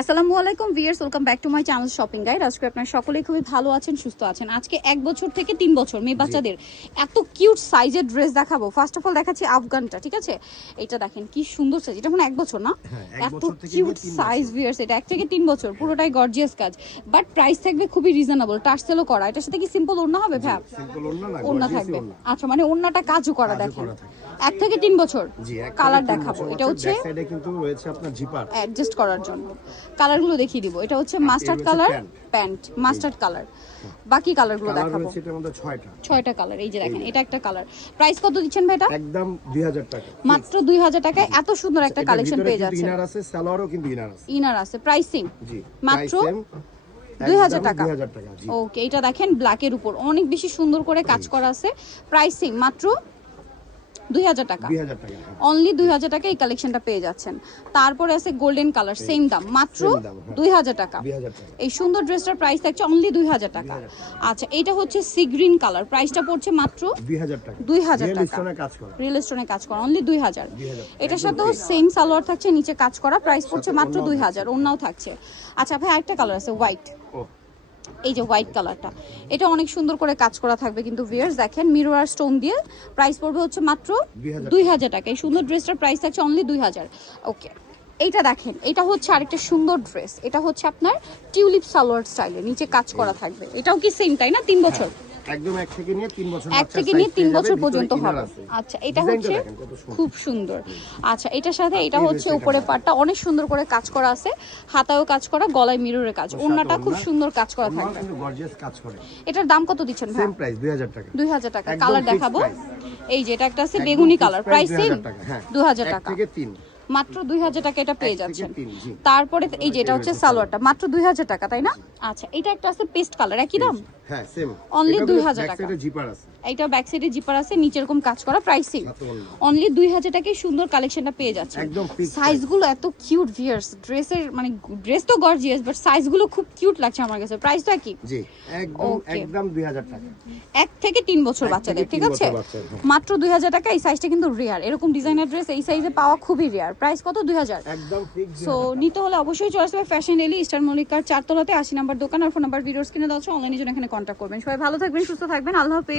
আসসালামু আলাইকুম viewers, welcome back to my channel shopping guide. আজকে আপনারা সকলেই খুবই ভালো আছেন, সুস্থ আছেন। আজকে 1 বছর থেকে 3 বছর মেয়ে বাচ্চাদের এত কিউট সাইজের ড্রেস দেখাবো। ফার্স্ট অফ অল দেখাচ্ছি আফগানটা, ঠিক আছে? এটা দেখেন কি সুন্দর সাইজ, এটা মানে 1 বছর না, এত কিউট সাইজ ভিউয়ার্স। এটা 1 থেকে 3 বছর, পুরোটাই গর্জিয়াস কাজ, বাট প্রাইস থাকবে খুবই রিজনেবল, টার্সেলও করা। এটার সাথে কি সিম্পল ওড়না হবে ভাই? সিম্পল ওড়না না, ওড়না থাকবে। আচ্ছা, মানে ওড়নাটা কাজও করা। দেখেন 1 থেকে 3 বছর। কালার দেখাবো, এটা হচ্ছে সাইডে কিন্তু রয়েছে আপনার জিপার অ্যাডজাস্ট করার জন্য। কালারগুলো দেখিয়ে দিব। এটা হচ্ছে mustard colour pant, mustard colour. বাকি কালারগুলো দেখাবো। এটার মধ্যে 6টা কালার। এই যে দেখেন, এটা একটা কালার। প্রাইস কত দিচ্ছেন ভাই এটা? একদম 2000 টাকা, মাত্র 2000 টাকায় এত সুন্দর একটা কালেকশন পেয়ে যাচ্ছেন। ইনার আছে, সালোয়ারও কিন্তু ইনার আছে। ইনার আছে, প্রাইসিং জি মাত্র 2000 টাকা। 2000 টাকা। জি ওকে, এটা দেখেন ব্ল্যাকের উপর অনেক বেশি সুন্দর করে কাজ করা আছে। প্রাইসিং মাত্র 2000 টাকা। 2000 টাকা, অনলি 2000 টাকা এই কালেকশনটা পেয়ে যাচ্ছেন। তারপরে আছে গোল্ডেন কালার, সেম দাম, মাত্র 2000 টাকা। 2000 টাকা। এই সুন্দর ড্রেসটার প্রাইস থাকছে অনলি 2000 টাকা। আচ্ছা, এটা হচ্ছে সি গ্রিন কালার, প্রাইসটা পড়ছে মাত্র 2000 টাকা। 2000 টাকা। রিয়েল কাজ করা, রিয়েল স্টোনে কাজ করা, অনলি 2000। এটার সাথেও সেম সালোয়ার থাকছে, নিচে কাজ করা, প্রাইস পড়ছে মাত্র 2000। ওড়নাও থাকছে। আচ্ছা ভাই, আরেকটা কালার আছে হোয়াইট। এই যে হোয়াইট কালারটা, এটা অনেক সুন্দর করে কাজ করা থাকবে কিন্তু ভিউয়ার্স দেখেন মিরর আর স্টোন দিয়ে। প্রাইস পড়বে হচ্ছে মাত্র 2000 টাকা। এই সুন্দর ড্রেসটার প্রাইস থাকছে অনলি 2000। ওকে, এইটা দেখেন, এটা হচ্ছে আরেকটা সুন্দর ড্রেস। এটা হচ্ছে আপনার টিউলিপ সালোয়ার স্টাইলে, নিচে কাজ করা থাকবে। এটাও কি সেম তাই না? 3 বছর একদম 1 থেকে নিয়ে 3 বছর, 1 থেকে নিয়ে 3 বছর পর্যন্ত হবে। আচ্ছা, এটা হচ্ছে খুব সুন্দর। আচ্ছা, এটার সাথে এটা হচ্ছে উপরে পাটটা অনেক সুন্দর করে কাজ করা আছে, হাতায়ও কাজ করা, গলায় মিররের কাজ, ওড়নাটা খুব সুন্দর কাজ করা থাকবে। গর্জিয়াস কাজ করে। এটার দাম কত দিচ্ছেন ভাই? সেম প্রাইস 2000 টাকা। 2000 টাকা। কালার দেখাবো। এই যে এটা একটা আছে বেগুনি কালার, প্রাইস সেম 2000 টাকা। 1 থেকে 3, মাত্র 2000 টাকা এটা পেয়ে যাচ্ছেন। তারপরে এই যে এটা হচ্ছে সালোয়ারটা, মাত্র 2000 টাকা, তাই না? আচ্ছা, এটা একটা আছে পেস্ট কালার, একই দাম? হ্যাঁ সেম, অনলি 2000 টাকা। এটা জিপার আছে, এটা ব্যাক সাইডে জিপার আছে, নিচে এরকম কাজ করা, প্রাইসিং অনলি 2000 টাকায় সুন্দর কালেকশনটা পেয়ে যাচ্ছেন। একদম ফিক্স। সাইজগুলো এত কিউট ভিউয়ার্স, ড্রেসের মানে ড্রেস তো গর্জিয়াস, বাট সাইজগুলো খুব কিউট লাগছে আমার কাছে। প্রাইস তো কি? জি একদম 2000 টাকা। 1 থেকে 3 বছর বাচ্চাদের, ঠিক আছে? মাত্র 2000 টাকা। এই সাইজটা কিন্তু রেয়ার, এরকম ডিজাইনার ড্রেস এই সাইজে পাওয়া খুবই রেয়ার। প্রাইস কত? 2000। একদম ফিক্স। সো নিতে হলে অবশ্যই চলে আসবে ফ্যাশন ডেলি, ইস্টার মল্লিকার 4 তলাতে 80 নম্বর দোকান। আর ফোন নাম্বার ভিডিওস কিনে দেওয়া আছে, অনলাইনে জন্য এখানে কন্ট্যাক্ট করবেন। সবাই ভালো থাকবেন, সুস্থ থাকবেন, আল্লাহ হাফেজ।